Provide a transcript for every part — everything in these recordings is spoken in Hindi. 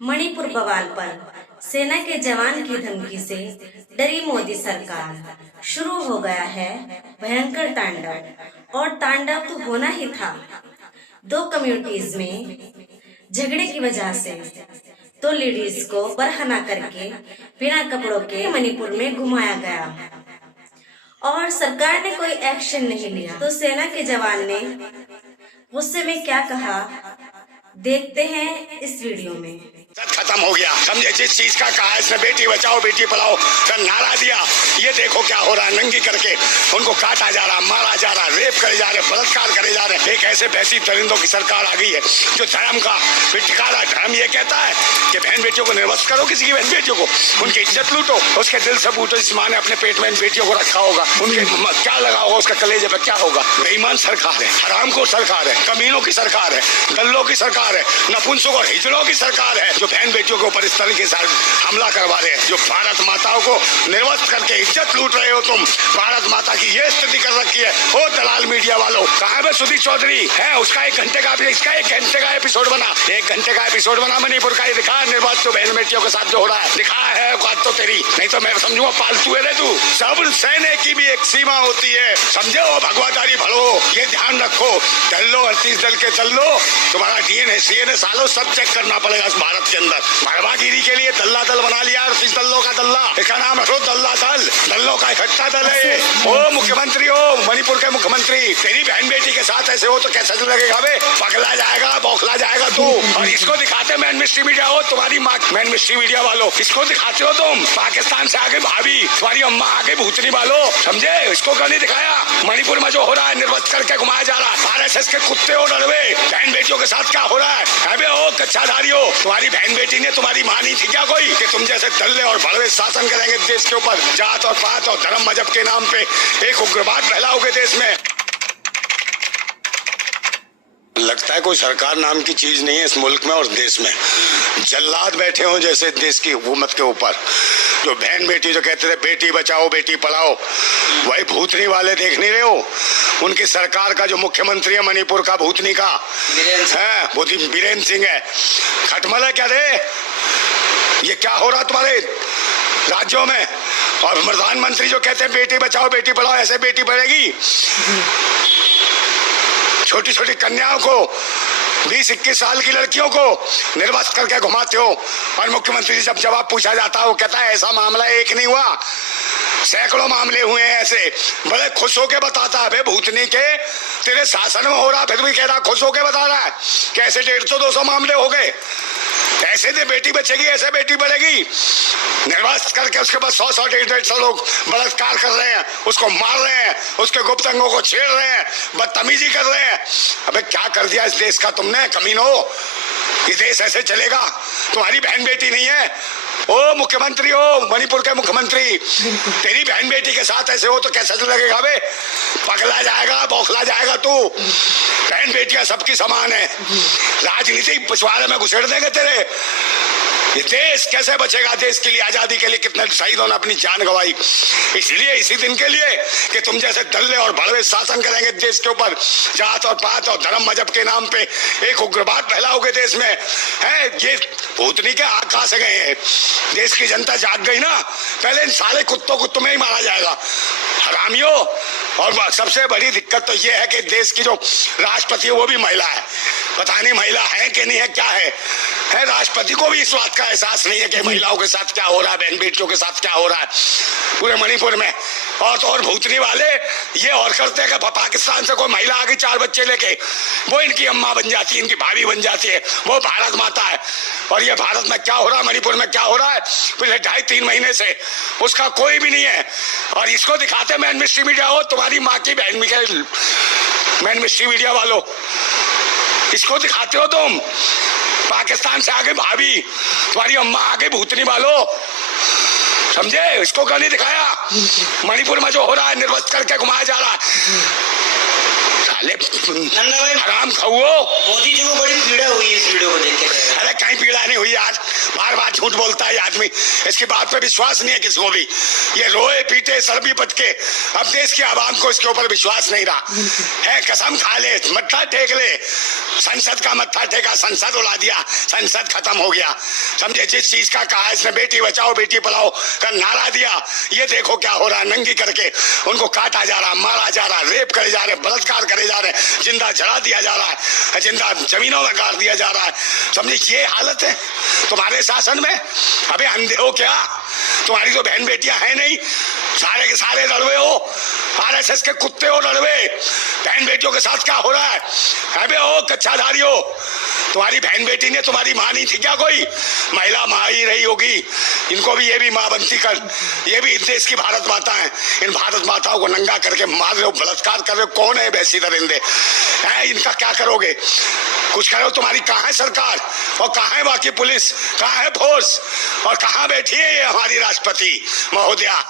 मणिपुर बवाल पर सेना के जवान की धमकी से डरी मोदी सरकार। शुरू हो गया है भयंकर तांडव, और तांडव तो होना ही था। दो कम्युनिटीज में झगड़े की वजह से तो लेडीज को बरहना करके बिना कपड़ों के मणिपुर में घुमाया गया और सरकार ने कोई एक्शन नहीं लिया। तो सेना के जवान ने गुस्से में क्या कहा, देखते हैं इस वीडियो में। खत्म हो गया, समझे? जिस चीज का कहा इसने बेटी बचाओ बेटी पढ़ाओ का नारा दिया, ये देखो क्या हो रहा है। नंगी करके उनको काटा जा रहा, मारा जा रहा, रेप करे जा रहे, बलात्कार करे जा रहे। एक ऐसे भैंसी दरिंदों की सरकार आ गई है जो धर्म का ठिकाना। धर्म ये कहता है कि बहन बेटियों को निर्वस्त करो, किसी की बहन बेटियों को उनकी इज्जत लूटो, उसके दिल से बूटो। इस माँ ने अपने पेट में इन बेटियों को रखा होगा, उनके क्या लगा होगा, उसका कलेजे पे क्या होगा। बेईमान सरकार है, हरामखोर सरकार है, कमीनों की सरकार है, दल्लों की सरकार है, नपुंसकों और हिजड़ों की सरकार है, जो बहन बेटियों के ऊपर इस तरीके से हमला करवा रहे हैं, जो भारत माताओं को निर्वस्त करके इज्जत लूट रहे हो तुम। भारत माता की ये स्थिति कर रखी है। ओ दलाल मीडिया वालों, कहाँ है सुधीर चौधरी? है उसका 1 घंटे का, इसका 1 घंटे का एपिसोड बना, 1 घंटे का एपिसोड बना मणिपुर का। ये दिखा निर्वात तो बहन बेटियों के साथ जो हो रहा है, दिखा है औकात तो तेरी, नहीं तो मैं समझूंगा पालतू है रे तू। सब सहने की भी एक सीमा होती है, समझे? वो भगवादारी भरो, ये ध्यान रखो। दल्लो 38 दल के चल लो, तुम्हारा डीएनए सीएनए सालों सब चेक करना पड़ेगा इस भारत के अंदर। भड़वागिरी के लिए दल्ला दल बना लिया, 38 दल्लों का दल्ला, इसका नाम रखो दल्ला दल, दल्लों का इकट्ठा दल है। ओ मुख्यमंत्री हो, मणिपुर के मुख्यमंत्री, तेरी बहन बेटी के साथ ऐसे हो तो कैसे लगेगा बे? पगला जाएगा, बौखला जाएगा तू। और इसको दिखाते मैन मिस्ट्री मीडिया हो, तुम्हारी माँ मैन मिस्ट्री मीडिया वालों, इसको दिखाते हो तुम। पाकिस्तान से आगे भाभी, तुम्हारी अम्मा आगे भूतनी वालों, समझे? इसको क्यों नहीं दिखाया? मणिपुर में जो हो रहा है, निर्वस्त करके घुमाया जा रहा है, आरएसएस के कुत्ते हो डरवे, बहन बेटियों के साथ क्या हो रहा है? अबे ओ कच्चाधारी हो, तुम्हारी बहन बेटी ने तुम्हारी माँ नहीं थी क्या कोई कि तुम जैसे दल्ले और भड़वे शासन करेंगे देश के ऊपर? जात और पात और धर्म मजहब के नाम पे एक उग्रवाद फैलाओगे देश में। लगता है कोई सरकार नाम की चीज नहीं है इस मुल्क में और देश में। जल्लाद बैठे हो जैसे देश की हुकूमत के ऊपर। जो बहन बेटी जो कहते थे बेटी बचाओ बेटी पढ़ाओ, वही भूतनी वाले देख नहीं रहे हो? उनकी सरकार का जो मुख्यमंत्री है मणिपुर का, भूतनी का है, वो बीरेन सिंह है। खटमल है क्या रे? ये क्या हो रहा तुम्हारे राज्यों में? और प्रधानमंत्री जो कहते हैं बेटी बचाओ बेटी पढ़ाओ, ऐसे बेटी बढ़ेगी? छोटी छोटी कन्याओं को, 20-21 साल की लड़कियों को निर्वस्त करके घुमाते हो। और मुख्यमंत्री से जब जवाब पूछा जाता है वो कहता है ऐसा मामला एक नहीं हुआ, सैकड़ों मामले हुए हैं ऐसे। बड़े खुश होके बताता है, भूतनी के तेरे शासन में हो रहा, फिर भी कह रहा, खुश होके बता रहा है कैसे 150-200 मामले हो गए। ऐसे दे बेटी बचेगी, ऐसे बेटी बढ़ेगी। निर्वस्त करके उसके बाद 100-100 150 लोग बलात्कार कर रहे हैं, उसको मार रहे हैं, उसके गुप्त अंगों को छेड़ रहे हैं, बदतमीजी कर रहे हैं। अबे क्या कर दिया इस देश का तुमने, कमीनो? ये देश ऐसे चलेगा? तुम्हारी बहन बेटी नहीं है? ओ मुख्यमंत्री हो, मणिपुर के मुख्यमंत्री, तेरी बहन बेटी के साथ ऐसे हो तो कैसे लगेगा बे? पगला जाएगा, बौखला जाएगा तू। बहन बेटियां सबकी समान है, राजनीतिक पिछवाड़े में घुसेड़ देंगे तेरे। ये देश कैसे बचेगा? देश के लिए, आजादी के लिए कितने शहीदों ने अपनी जान गंवाई, इसलिए इसी दिन के लिए कि तुम जैसे दल्ले और भड़वे शासन करेंगे देश के ऊपर। जात और पात और धर्म मजहब के नाम पे एक उग्रवाद फैलाओगे देश में, है? ये भूतनी के आग कहां से गए हैं? देश की जनता जाग गई ना, पहले इन सारे कुत्तों को तुम्हें ही मारा जाएगा, हरामियों। और सबसे बड़ी दिक्कत तो ये है कि देश की जो राष्ट्रपति है वो भी महिला है। पता नहीं महिला है कि नहीं है, क्या है? राष्ट्रपति को भी इस बात का एहसास नहीं है कि महिलाओं के साथ क्या हो रहा है, बहन बेटियों के साथ क्या हो रहा है पूरे मणिपुर में। और तो और भूतनी वाले ये और करते हैं कि पाकिस्तान से कोई महिला आ गई 4 बच्चे लेके, वो इनकी अम्मा बन जाती है, इनकी भाभी बन जाती है, वो भारत माता है। और ये भारत में क्या हो रहा है, मणिपुर में क्या हो रहा है पिछले 2.5-3 महीने से, उसका कोई भी नहीं है। और इसको दिखाते मैन मिस्ट्री मीडिया हो, तुम्हारी माँ की बहन मिखेल, मैन मिस्ट्री मीडिया वालों, इसको दिखाते हो तुम। पाकिस्तान से आगे भाभी, तुम्हारी अम्मा आगे भूतनी वालों, समझे? इसको क्यों नहीं दिखाया? मणिपुर में जो हो रहा है, निर्वस्त करके घुमाया जा रहा है, आराम खाओ। मोदी जी को बड़ी पीड़ा हुई इस वीडियो को देख के। अरे कहीं पीड़ा नहीं हुई यार, बार बार झूठ बोलता है आदमी, इसकी बात पे विश्वास नहीं है किसी को भी। ये रोए पीटे सरबी पटके, अब देश की आवाम को इसके ऊपर विश्वास नहीं रहा है। कसम खा ले, मत्था टेक ले, संसद का मत्था टेका, संसद उड़ा दिया, संसद खत्म हो गया। समझे, जिस चीज का कहा इसने बेटी बचाओ बेटी पढ़ाओ का नारा दिया, ये देखो क्या हो रहा है। नंगी करके उनको काटा जा रहा, मारा जा रहा, रेप करे जा रहे, बलात्कार करे जा रहे, जिंदा जला दिया जा रहा है, जिंदा जमीनों में गाड़ दिया जा रहा है। समझे, ये हालत है तुम्हारे शासन में। अबे अंधे हो क्या? तुम्हारी तो बहन बेटियां हैं नहीं, सारे के सारे लड़वे हो, आरएसएस के कुत्ते हो लड़वे। बहन बेटियों के साथ क्या हो रहा है? अबे ओ कच्चाधारी हो, तुम्हारी बहन बेटी ने तुम्हारी माँ नहीं थी क्या? कोई महिला माँ ही रही होगी। इनको भी ये भी माँ बनती कर, ये भी इस देश की भारत माता है। इन भारत माताओं को नंगा करके मार रहे हो, बलात्कार कर रहे हो। कौन है वैसी दरिंदे हैं? इनका क्या करोगे? कुछ करो। तुम्हारी कहाँ है सरकार और कहाँ है बाकी पुलिस, कहाँ है फोर्स और कहाँ बैठी है ये हमारी राष्ट्रपति महोदया?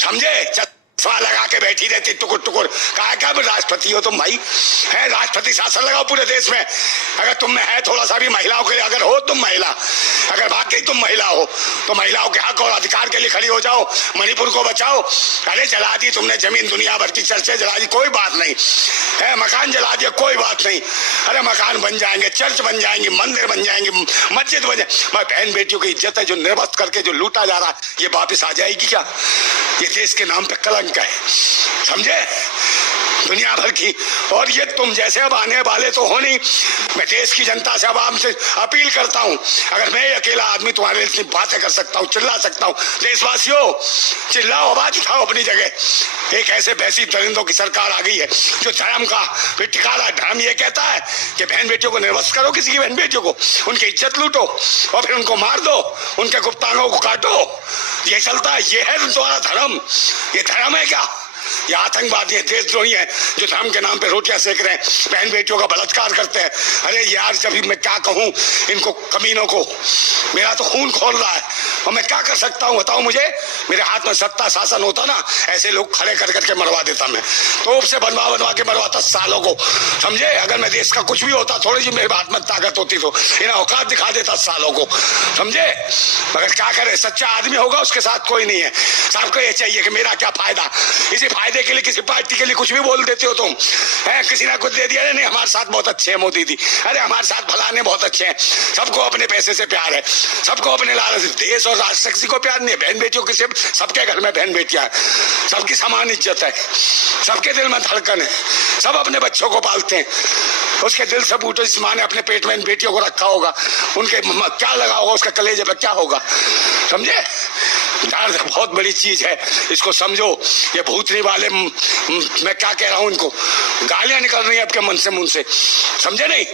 समझे, चश्मा लगा के बैठी रहती टुकुर टुकुर। कहा क्या राष्ट्रपति हो तुम भाई? है राष्ट्रपति शासन लगाओ पूरे देश में। अगर तुम में है थोड़ा सा भी महिलाओं के लिए, अगर हो तुम महिला, अगर वाकई तुम महिला हो तो महिलाओं के हक और अधिकार के लिए खड़ी हो जाओ, मणिपुर को बचाओ। अरे जला दी तुमने जमीन, दुनिया भर की चर्चें जला दी, कोई बात नहीं है। मकान जला दिया, कोई बात नहीं। अरे मकान बन जाएंगे, चर्च बन जाएंगे, मंदिर बन जाएंगे, मस्जिद बन जाएंगे। बहन बेटियों की इज्जत है जो निर्वस्त करके जो लूटा जा रहा है, ये वापिस आ जाएगी क्या? ये देश के नाम पे कलंक है, समझे, दुनिया भर की। और ये तुम जैसे अब आने वाले तो हो नहीं। मैं देश की जनता से, आवाम से अपील करता हूं, अगर मैं अकेला आदमी तुम्हारे लिए इतनी बातें कर सकता हूं, चिल्ला सकता हूं, देशवासियों चिल्लाओ, आवाज उठाओ अपनी जगह। एक ऐसे भैंसी दरिंदों की सरकार आ गई है जो धर्म का फिर ठिकाना, धर्म ये कहता है कि बहन बेटियों को निर्वस्त करो, किसी की बहन बेटियों को, उनकी इज्जत लूटो और फिर उनको मार दो, उनके गुप्तांगों को काटो। ये चलता है, ये है तुम्हारा धर्म। ये धर्म है क्या? ये आतंकवादी है, देशद्रोही है जो धर्म के नाम पे रोटियां सेक रहे हैं, बहन बेटियों का बलात्कार करते हैं। अरे यार, जब मैं क्या कहूं इनको कमीनों को, मेरा तो खून खोल रहा है और मैं क्या कर सकता हूं बताओ मुझे? मेरे हाथ में सत्ता शासन होता ना, ऐसे लोग खड़े कर करके मरवा देता मैं, तोप से बनवा के मरवाता सालों को। समझे, अगर मैं देश का कुछ भी होता, थोड़ी सी मेरे हाथ में ताकत होती तो इन्हें औकात दिखा देता सालों को, समझे। मगर क्या करे, सच्चा आदमी होगा उसके साथ कोई नहीं है। सबको ये चाहिए कि मेरा क्या फायदा, इसी फायदे के लिए किसी पार्टी के लिए कुछ भी बोल देते हो तुम। है किसी ने कुछ दे दिया, नहीं हमारे साथ बहुत अच्छे हैं मोदी जी, अरे हमारे साथ फलाने बहुत अच्छे हैं। सबको अपने पैसे से प्यार है, सबको अपने लालच, देश और राष्ट्र किसी को प्यार नहीं है। बहन बेटियों की सबके घर में बहन बेटियां हैं, सबकी समान इज्जत है, सबके दिल में धड़कन है, सब अपने बच्चों को पालते हैं। उसके दिल से पूछो, जिस माँ ने अपने पेट में इन बेटियों को रखा होगा, उनके क्या लगा होगा, उसका कलेजे पे क्या होगा, समझे। दर्द बहुत बड़ी चीज है, इसको समझो। ये भूतनी वाले, मैं क्या कह रहा हूं, इनको गालियां निकल रही है आपके मन से, मुंह से, समझे नहीं।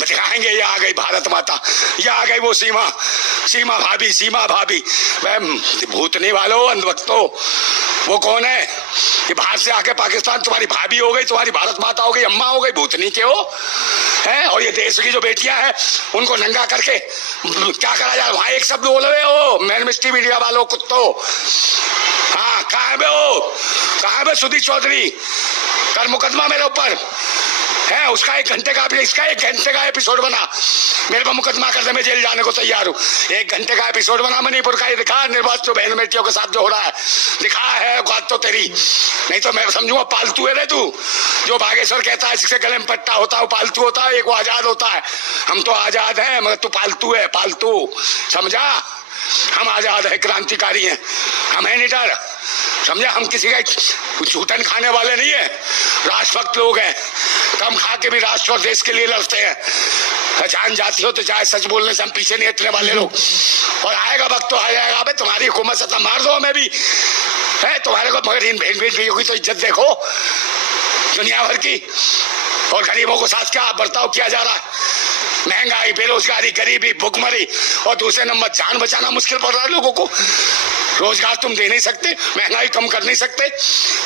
दिखाएंगे, ये आ गई भारत माता, ये आ गई वो सीमा भाभी। भूतनी वालों, अंधभक्तों, वो कौन है? ये बाहर से आके पाकिस्तान तुम्हारी भाभी हो गई, तुम्हारी भारत माता हो गई, अम्मा हो गई, भूतनी के हो है। और ये देश की जो बेटियां हैं उनको नंगा करके क्या करा जाए? वहां एक शब्द बोल रहे हो, मैन मिस्ट्री मीडिया वालों कुत्तो। हाँ, कहाँ बे सुधीर चौधरी? कर मुकदमा मेरे ऊपर है, उसका 1 घंटे का, इसका 1 घंटे का एपिसोड बना, मेरे पर मुकदमा कर दे, मैं जेल जाने को तैयार हूँ। 1 घंटे का एपिसोड बना मणिपुर का, ये दिखा निर्वासित जो बहन बेटियों के साथ जो हो रहा है, दिखा है बात तो तेरी, नहीं तो मैं समझूंगा पालतू है रे तू। जो बागेश्वर कहता है जिसके गले में पट्टा होता है वो पालतू होता है, एक वो आजाद होता है। हम तो आजाद हैं मगर तू पालतू है, पालतू, समझा। हम आजाद है, क्रांतिकारी हैं, हम है निडर, समझे। हम किसी का झूठन खाने वाले नहीं है, राष्ट्रभक्त लोग हैं, कम खा के भी राष्ट्र और देश के लिए लड़ते हैं। जान जाती हो तो चाहे सच बोलने से हम पीछे नहीं हटने वाले लोग। और आएगा वक्त तो आ जाएगा, अबे तुम्हारी हुकूमत सत्ता मार दो हमें भी है तुम्हारे को, मगर इन बहन बेटियों की तो इज्जत देखो दुनिया भर की। और गरीबों को साथ क्या बर्ताव किया जा रहा है, महंगाई, बेरोजगारी, गरीबी, भुखमरी, और दूसरे नंबर जान बचाना मुश्किल पड़ रहा है लोगों को। रोजगार तुम दे नहीं सकते, महंगाई कम कर नहीं सकते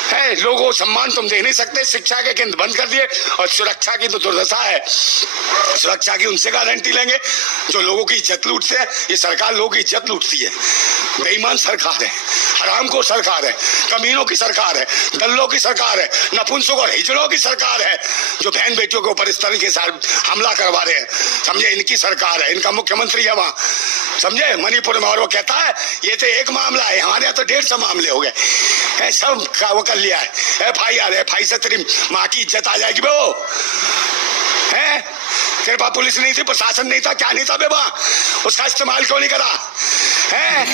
है, लोगों को सम्मान तुम दे नहीं सकते, शिक्षा के केंद्र बंद कर दिए, और सुरक्षा की तो दुर्दशा है। सुरक्षा की उनसे गारंटी लेंगे जो लोगों की इज्जत लूटते हैं। ये सरकार लोगों की इज्जत लूटती है, बेईमान सरकार है, हरामखोर सरकार है, कमीनों की सरकार है, दल्लों की सरकार है, नपुंसक और हिजड़ों की सरकार है, जो बहन बेटियों के ऊपर इस तरीके से हमला करवा रहे हैं। समझे, इनकी सरकार है, इनका मुख्यमंत्री है वहां, समझे, मणिपुर में। और वो कहता है ये तो एक मामला है, हमारे यहाँ तो 150 मामले हो गए, सब वो कर लिया है। FIR से तेरी माँ की इज्जत आ जाएगी वो है। तेरे पास पुलिस नहीं थी, प्रशासन नहीं था, क्या नहीं था बेबा, उसका इस्तेमाल क्यों नहीं करा है?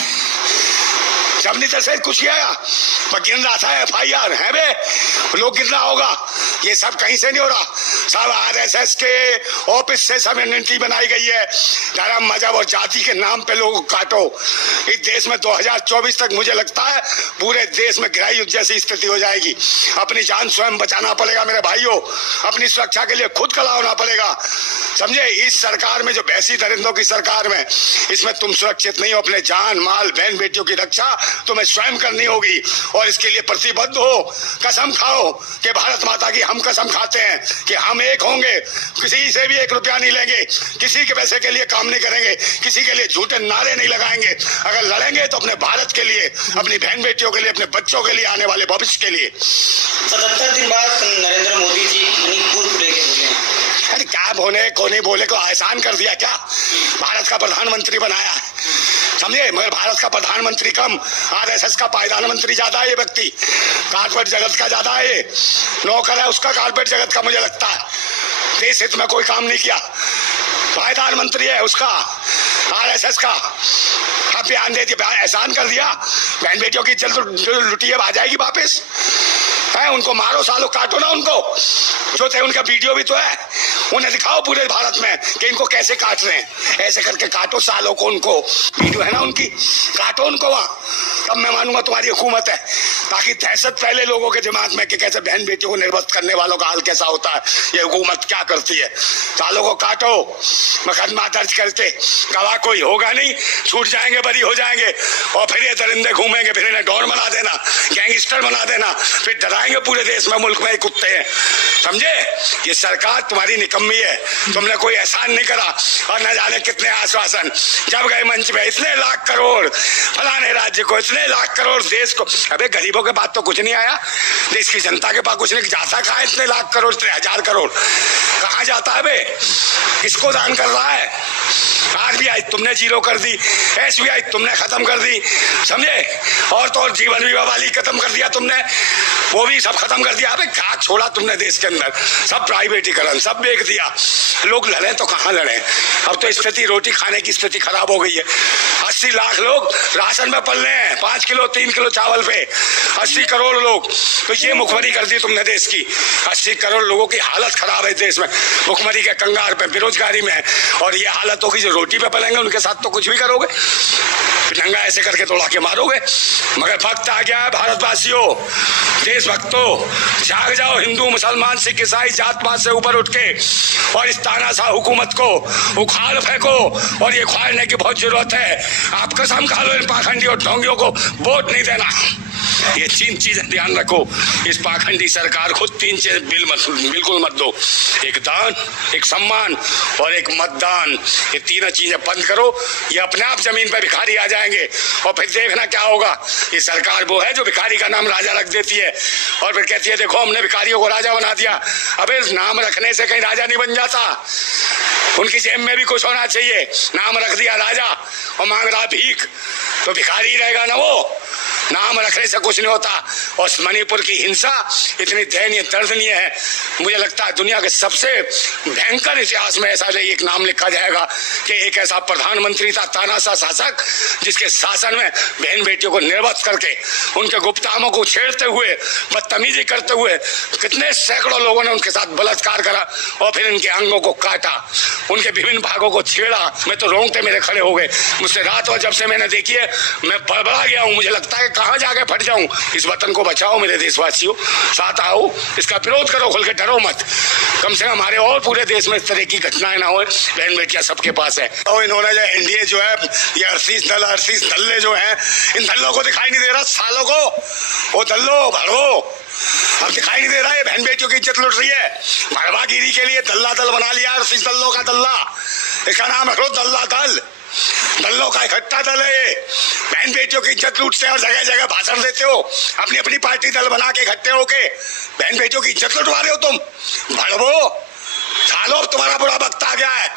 जब नहीं तरह कुछ किया पर गिन रहा था FIR है बे, लोग गिन रहा होगा, ये सब कहीं से नहीं हो रहा, सब RSS के ऑफिस से सब रणनीति बनाई गई है। धर्म मजहब और जाति के नाम पे लोगों को काटो। इस देश में 2024 तक मुझे लगता है पूरे देश में गृह युद्ध जैसी स्थिति हो जाएगी। अपनी जान स्वयं बचाना पड़ेगा मेरे भाइयों, अपनी सुरक्षा के लिए खुद खड़ा होना पड़ेगा, समझे। इस सरकार में जो भैंसी दरिंदों की सरकार में, इसमें तुम सुरक्षित नहीं हो। अपने जान माल बहन बेटियों की रक्षा तुम्हें स्वयं करनी होगी और इसके लिए प्रतिबद्ध हो। कसम खाओ कि भारत माता की हम कसम खाते हैं कि हम एक होंगे, किसी से भी 1 रुपया नहीं लेंगे, किसी के पैसे के लिए काम नहीं करेंगे, किसी के लिए झूठे नारे नहीं लगाएंगे। अगर लड़ेंगे तो अपने भारत के लिए, अपनी बहन बेटियों के लिए, अपने बच्चों के लिए, आने वाले भविष्य के लिए। 77 दिन बाद नरेंद्र मोदी जी मणिपुर के बोले, अरे क्या बोले को नहीं बोले को एहसान कर दिया क्या? भारत का प्रधानमंत्री बनाया, समझे। मगर भारत का प्रधानमंत्री कम, RSS का प्रधानमंत्री ज्यादा है ये व्यक्ति, कारपेट जगत का ज्यादा है, नौकर है उसका कारपेट जगत का। मुझे लगता है देश हित में कोई काम नहीं किया, प्रधानमंत्री है उसका RSS का। अब बयान दे दिया, एहसान कर दिया, बहन बेटियों की इज्जत लुटी है, आ जाएगी वापस है। उनको मारो सालों, काटो ना उनको, जो थे उनका वीडियो भी तो है, उन्हें दिखाओ पूरे भारत में कि इनको कैसे काट रहे हैं, ऐसे करके काटो सालों को, उनको वीडियो है ना उनकी, काटो उनको वहां, तब मैं मानूंगा तुम्हारी हुकूमत है। ताकि दहशत फैले लोगों के दिमाग में कि कैसे बहन बेटियों को निर्वस्त करने वालों का हाल कैसा होता है, ये हुकूमत क्या करती है। सालों को काटो, मुकदमा दर्ज करके, गवाह कोई होगा नहीं, छूट जाएंगे, बरी हो जाएंगे, और फिर ये दरिंदे घूमेंगे, फिर इन्हें डॉन बना देना, गैंगस्टर बना देना, फिर डराएंगे पूरे देश में, मुल्क में कुत्ते हैं, समझे। ये सरकार तुम्हारी निकम्मी है, तुमने कोई एहसान नहीं करा, और न जाने कितने आश्वासन जब गए मंच में, इतने लाख करोड़ फलाने राज्य को, इतने लाख करोड़ देश को। अबे गरीबों के पास तो कुछ नहीं आया, देश की जनता के पास कुछ नहीं जाता, कहाँ इतने लाख करोड़, इतने 1000 करोड़ कहाँ जाता है बे, किसको दान कर रहा है। RBI तुमने जीरो कर दी, SBI तुमने खत्म कर दी, समझे। और तो और जीवन बीमा वाली खत्म कर दिया तुमने, वो भी सब खत्म कर दिया। अबे क्या छोड़ा तुमने देश के अंदर, सब प्राइवेटीकरण, सब बेच दिया। लोग लड़े तो कहाँ लड़े, अब तो स्थिति, रोटी खाने की स्थिति खराब हो गई है। 80 लाख लोग राशन में पल रहे हैं, 5 किलो 3 किलो चावल पे, 80 करोड़ लोग। तो ये मुखबरी कर दी तुमने देश की, 80 करोड़ लोगों की हालत खराब है देश में, भुखमरी के कंगार पे, बेरोजगारी में। और ये हालत होगी जो रोटी पे पलेंगे उनके साथ तो कुछ भी करोगे, नंगा ऐसे करके तोड़ा के मारोगे। मगर वक्त आ गया है भारतवासियों, देशभक्तों, जाग जाओ। हिंदू मुसलमान सिख ईसाई जात पात से ऊपर उठ के और इस तानाशाह हुकूमत को उखाड़ फेंको, और ये उखाड़ने की बहुत जरूरत है। आप कसम खा लो इन पाखंडी और ढोंगियों को वोट नहीं देना। ये 3 चीजें ध्यान रखो, इस पाखंडी सरकार को 3 चीजें बिल्कुल मत दो, एक दान, एक सम्मान और एक मतदान। ये 3 चीजें बंद करो, ये अपने आप जमीन पर भिखारी आ जाएंगे। और फिर देखना क्या होगा, ये सरकार वो है जो भिखारी का नाम राजा रख देती है और फिर कहती है देखो हमने भिखारियों को राजा बना दिया। अबे नाम रखने से कहीं राजा नहीं बन जाता, उनकी जेब में भी कुछ होना चाहिए। नाम रख दिया राजा और मांग रहा भीख, तो भिखारी रहेगा ना वो, नाम रखने से कुछ नहीं होता। और मणिपुर की हिंसा इतनी दयनीय दर्दनीय है, मुझे लगता है दुनिया के सबसे भयंकर इतिहास में ऐसा एक नाम लिखा जाएगा कि एक ऐसा प्रधानमंत्री था, तानाशाह शासक, जिसके शासन में बहन बेटियों को निर्वस्त करके, उनके गुप्तामों को छेड़ते हुए, बदतमीजी करते हुए, कितने सैकड़ों लोगों ने उनके साथ बलात्कार करा और फिर इनके अंगों को काटा, उनके विभिन्न भागों को छेड़ा। मैं तो रोंगटे मेरे खड़े हो गए, मुझसे रात और जब से मैंने देखी है मैं बड़बड़ा गया हूँ। मुझे लगता है कहाँ जाके फट जाऊं। इस वतन को बचाओ मेरे देशवासियों, साथ आओ, इसका विरोध करो, खुल के डरो मत। कम से कम हमारे और पूरे देश में इस तरह की घटनाएं ना हो, बहन बेटियां सबके पास है। और इन्होंने जो NDA जो है, ये 38 दल्ले जो है, इन दल्लों को दिखाई नहीं दे रहा सालों को, वो दल्लो भड़ो अब दिखाई नहीं दे रहा है, बहन बेटियों की इज्जत लुट रही है। भड़वागिरी के लिए दल्ला दल बना लिया, 38 दल्लों का दल्ला, इसका नाम रखो दल्ला दल, दल्लों का इकट्ठा दल है। बहन बेटियों की इज्जत लूटते हो, जगह जगह भाषण देते हो, अपनी अपनी पार्टी दल बना के इकट्ठे होके बहन बेटियों की इज्जत लुटवा रहे हो तुम, भड़वो सालों अब तुम्हारा बुरा वक्त आ गया है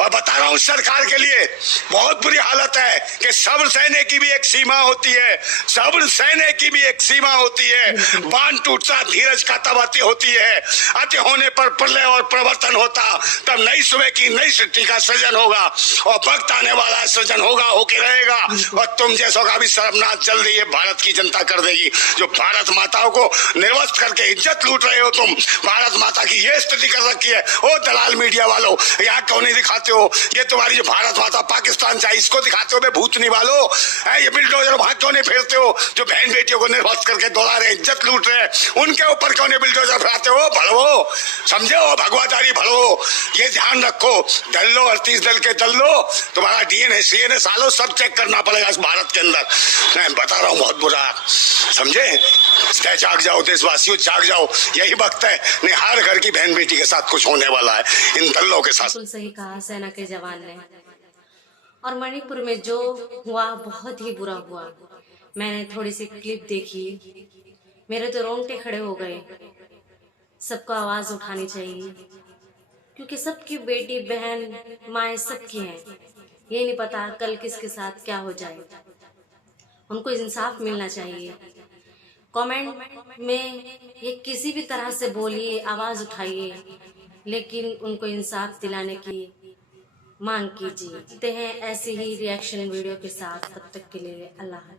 और बता रहा हूँ सरकार के लिए बहुत बुरी हालत है कि सब्र सहने की भी एक सीमा होती है, सब्र सहने की भी एक सीमा होती है। बांध टूटता धीरज का तब अति होती है, अति होने पर प्रलय और प्रवर्तन होता, तब नई सुबह की नई सृष्टि का सृजन होगा और वक्त आने वाला है, सृजन होगा, होके रहेगा और तुम जैसों का भी सर्वनाश जल्दी ये भारत की जनता कर देगी। जो भारत माताओं को निर्वस्त्र करके इज्जत लूट रहे हो तुम, भारत माता की ये स्थिति कर रखी है। ओ दलाल मीडिया वालों, यहाँ क्यों नहीं दिखाते हो ये तुम्हारी जो भारत माता पाकिस्तान चाहिए, इसको दिखाते हो बे भूतनी वालों है। ये बिल्डोजर वहां क्यों नहीं फेरते हो जो बहन बेटियों को निर्वस्त्र करके दौड़ा रहे, इज्जत लूट रहे, उनके ऊपर क्यों नहीं बिल्डोजर फैलाते हो? भड़वो, समझे हो, भगवादारी भड़वो, ये ध्यान रखो। दल लो, 38 दल के दल लो, तुम्हारा डीएनए सीएनए सालों सब चेक करना पड़ेगा इस भारत के अंदर। मैं बता रहा हूँ बहुत बुरा, समझे? जाग जाओ देशवासियों, जाग जाओ, यही वक्त है। नहीं हर घर की बहन बेटी के साथ कुछ होने वाला है इन दलों के साथ। बिल्कुल सही कहा सेना के जवान ने। और मणिपुर में जो हुआ बहुत ही बुरा हुआ। मैंने थोड़ी सी क्लिप देखी, मेरे तो रोंगटे खड़े हो गए। सबको आवाज उठानी चाहिए क्योंकि सबकी बेटी बहन माए सबकी हैं। ये नहीं पता कल किसके साथ क्या हो जाए, उनको इंसाफ मिलना चाहिए। कमेंट में ये किसी भी तरह से बोलिए, आवाज उठाइए, लेकिन उनको इंसाफ दिलाने की मांग कीजिए। हैं ऐसे ही रिएक्शन वीडियो के साथ, तब तक के लिए अल्लाह।